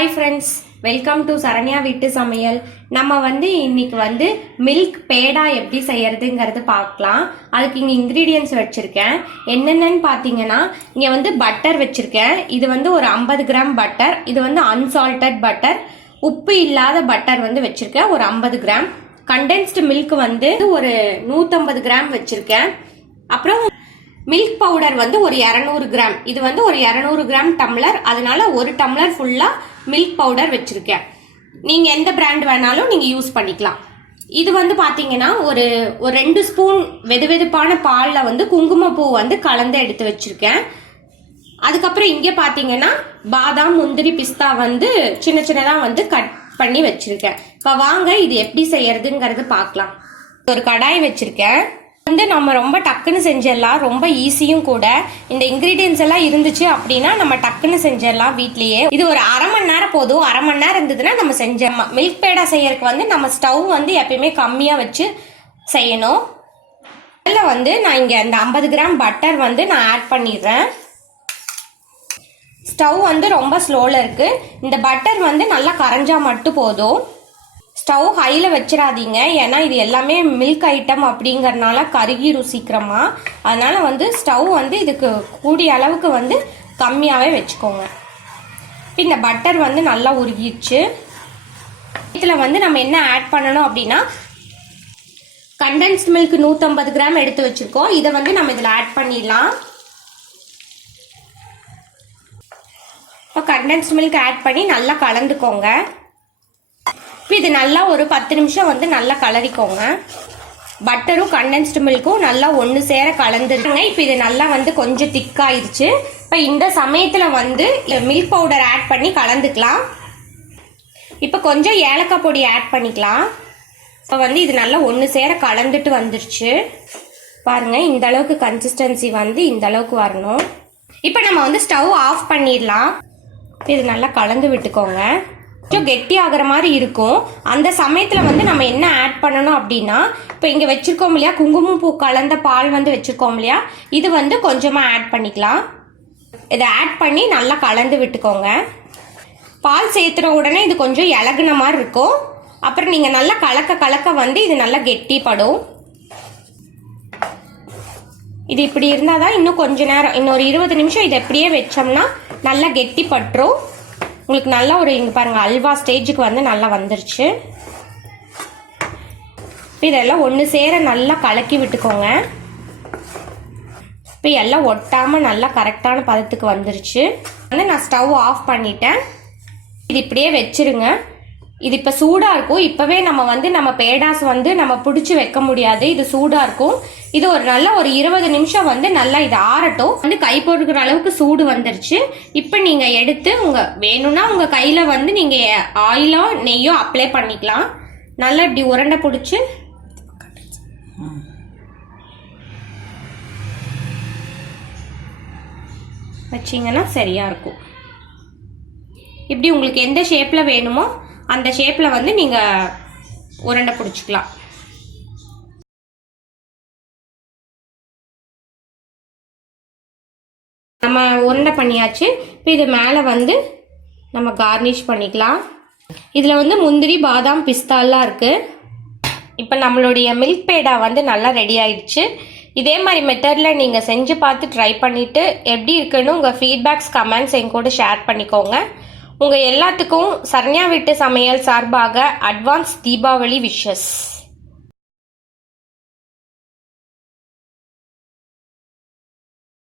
Hi friends, welcome to Saranya Veetu Samayal. நம்ம இன்னைக்கு milk peda எப்படி செய்யறதுங்கிறது பார்க்கலாம். அதுக்கு இங்க ingredients வச்சிருக்கேன். என்னென்னன்னு பாத்தீங்கன்னா இங்க பட்டர் வச்சிருக்கேன். இது ஒரு 50 கிராம் பட்டர். இது unsalted பட்டர். உப்பு இல்லாத பட்டர் வச்சிருக்கேன் ஒரு 50 கிராம். condensed milk ஒரு 150 கிராம் வச்சிருக்கேன். அப்புறம் மில்க் பவுடர் ஒரு 200 கிராம். இது ஒரு 200 கிராம் டம்ளர். அதனால ஒரு டம்ளர் ஃபுல்லா மில்க் பவுடர் வச்சிருக்கேன். நீங்க எந்த பிராண்ட் வேணாலும் நீங்க யூஸ் பண்ணிக்கலாம். இது பாத்தீங்கன்னா ஒரு 2 ஸ்பூன் வெதுவெதுப்பான பால்ல குங்குமப்பூ கலந்து எடுத்து வச்சிருக்கேன். அதுக்கப்புறம் இங்க பாத்தீங்கன்னா பாதாம் முந்திரி பிஸ்தா சின்ன சின்னதா கட் பண்ணி வச்சிருக்கேன். இப்ப வாங்க இது எப்படி செய்யறதுங்கிறது பார்க்கலாம். ஒரு கடாய் வச்சிருக்கேன். நம்ம ரொம்ப டக்குன்னு செஞ்சிடலாம். ரொம்ப ஈஸியும் கூட. இந்த இன்கிரீடியன்ஸ் எல்லாம் இருந்துச்சு அப்படின்னா நம்ம டக்குன்னு செஞ்சிடலாம் வீட்லயே. இது ஒரு அரை மணி நேரம் போதும். அரை மணி நேரம் இருந்ததுன்னா நம்ம செஞ்சோம். மில்க் பேடா செய்யறதுக்கு நம்ம ஸ்டவ் எப்பயுமே கம்மியா வச்சு செய்யணும். இதுல நான் இங்க அந்த 50 கிராம் பட்டர் நான் ஆட் பண்ணிடுறேன். ஸ்டவ் ரொம்ப ஸ்லோல இருக்கு. இந்த பட்டர் நல்லா கரைஞ்சா மட்டும் போதும். ஸ்டவ் ஹைல வச்சிடாதீங்க. ஏன்னா இது எல்லாமே மில்க் ஐட்டம் அப்படிங்கறனால கருகிரும் சீக்கிரமா. அதனால ஸ்டவ் இதுக்கு கூடிய அளவுக்கு கம்மியாவே வச்சுக்கோங்க. இந்த பட்டர் நல்லா உருகிடுச்சு. இதுல நம்ம என்ன ஆட் பண்ணணும் அப்படின்னா கண்டென்ஸ்ட் மில்க் 150 கிராம் எடுத்து வச்சிருக்கோம். இதை நம்ம இதுல ஆட் பண்ணிடலாம். இப்போ கண்டென்ஸ்ட் மில்க் ஆட் பண்ணி நல்லா கலந்துக்கோங்க. இது நல்லா ஒரு 10 நிமிஷம் நல்லா கலரிக்கோங்க. பட்டரும் கண்டென்ஸ்டு மில்க்கும் நல்லா ஒன்று சேர கலந்துருங்க. இப்போ இது நல்லா கொஞ்சம் திக்காயிருச்சு. இப்போ இந்த சமயத்தில் மில்க் பவுடர் ஆட் பண்ணி கலந்துக்கலாம். இப்போ கொஞ்சம் ஏலக்காய் பொடி ஆட் பண்ணிக்கலாம். இப்போ இது நல்லா ஒன்று சேர கலந்துட்டு வந்துருச்சு. பாருங்க, இந்த அளவுக்கு கன்சிஸ்டன்சி இந்த அளவுக்கு வரணும். இப்போ நம்ம ஸ்டவ் ஆஃப் பண்ணிடலாம். இது நல்லா கலந்து விட்டுக்கோங்க. கொஞ்சம் கெட்டி ஆகிற மாதிரி இருக்கும். அந்த சமயத்தில் நம்ம என்ன ஆட் பண்ணணும் அப்படின்னா இப்போ இங்கே வச்சிருக்கோம் இல்லையா குங்குமப்பூ கலந்த பால் வச்சிருக்கோம் இல்லையா, இது கொஞ்சமாக ஆட் பண்ணிக்கலாம். இதை ஆட் பண்ணி நல்லா கலந்து விட்டுக்கோங்க. பால் சேர்த்துற உடனே இது கொஞ்சம் இலகுன மாதிரி இருக்கும். அப்புறம் நீங்கள் நல்லா கலக்க கலக்க இது நல்லா கெட்டிப்படும். இது இப்படி இருந்தால் தான் இன்னும் கொஞ்ச நேரம், இன்னொரு 20 நிமிஷம் இதை எப்படியே வச்சோம்னா நல்லா கெட்டி பட்டுரும். உங்களுக்கு நல்லா ஒரு இங்கே பாருங்கள் அல்வா ஸ்டேஜுக்கு நல்லா வந்துருச்சு. இதெல்லாம் ஒன்று சேர நல்லா கலக்கி விட்டுக்கோங்க. இப்போ எல்லாம் ஒட்டாமல் நல்லா கரெக்டான பதத்துக்கு வந்துருச்சு. நான் ஸ்டவ் ஆஃப் பண்ணிட்டேன். இது இப்படியே வச்சிருங்க. இது இப்போ சூடாக இருக்கும். இப்போவே நம்ம பேடாஸ் நம்ம பிடிச்சி வைக்க முடியாது. இது சூடாக இருக்கும். இது ஒரு நல்லா ஒரு 20 நிமிஷம் நல்லா இது ஆறட்டும். கை போடுக்கிற அளவுக்கு சூடு வந்துருச்சு. இப்போ நீங்கள் எடுத்து வேணும்னா உங்கள் கையில் நீங்கள் ஆயிலோ நெய்யோ அப்ளை பண்ணிக்கலாம். நல்லா இப்படி உருண்டை பிடிச்சி வச்சிங்கன்னா சரியா இருக்கும். இப்படி உங்களுக்கு எந்த ஷேப்பில் வேணுமோ அந்த ஷேப்பில் நீங்கள் உருண்டை பிடிச்சிக்கலாம். நம்ம உருண்டை பண்ணியாச்சு. இப்போ இது மேலே நம்ம கார்னிஷ் பண்ணிக்கலாம். இதில் முந்திரி பாதாம் பிஸ்தாலாம் இருக்குது. இப்போ நம்மளுடைய மில்க் பேடா நல்லா ரெடி ஆயிடுச்சு. இதே மாதிரி மெத்தடில் நீங்கள் செஞ்சு பார்த்து ட்ரை பண்ணிவிட்டு எப்படி இருக்குன்னு உங்கள் ஃபீட்பேக்ஸ் கமெண்ட்ஸ் என் கூட ஷேர் பண்ணிக்கோங்க. உங்கள் எல்லாத்துக்கும் சரண்யா வீட்டு சமையல் சார்பாக அட்வான்ஸ் தீபாவளி விஷஸ்.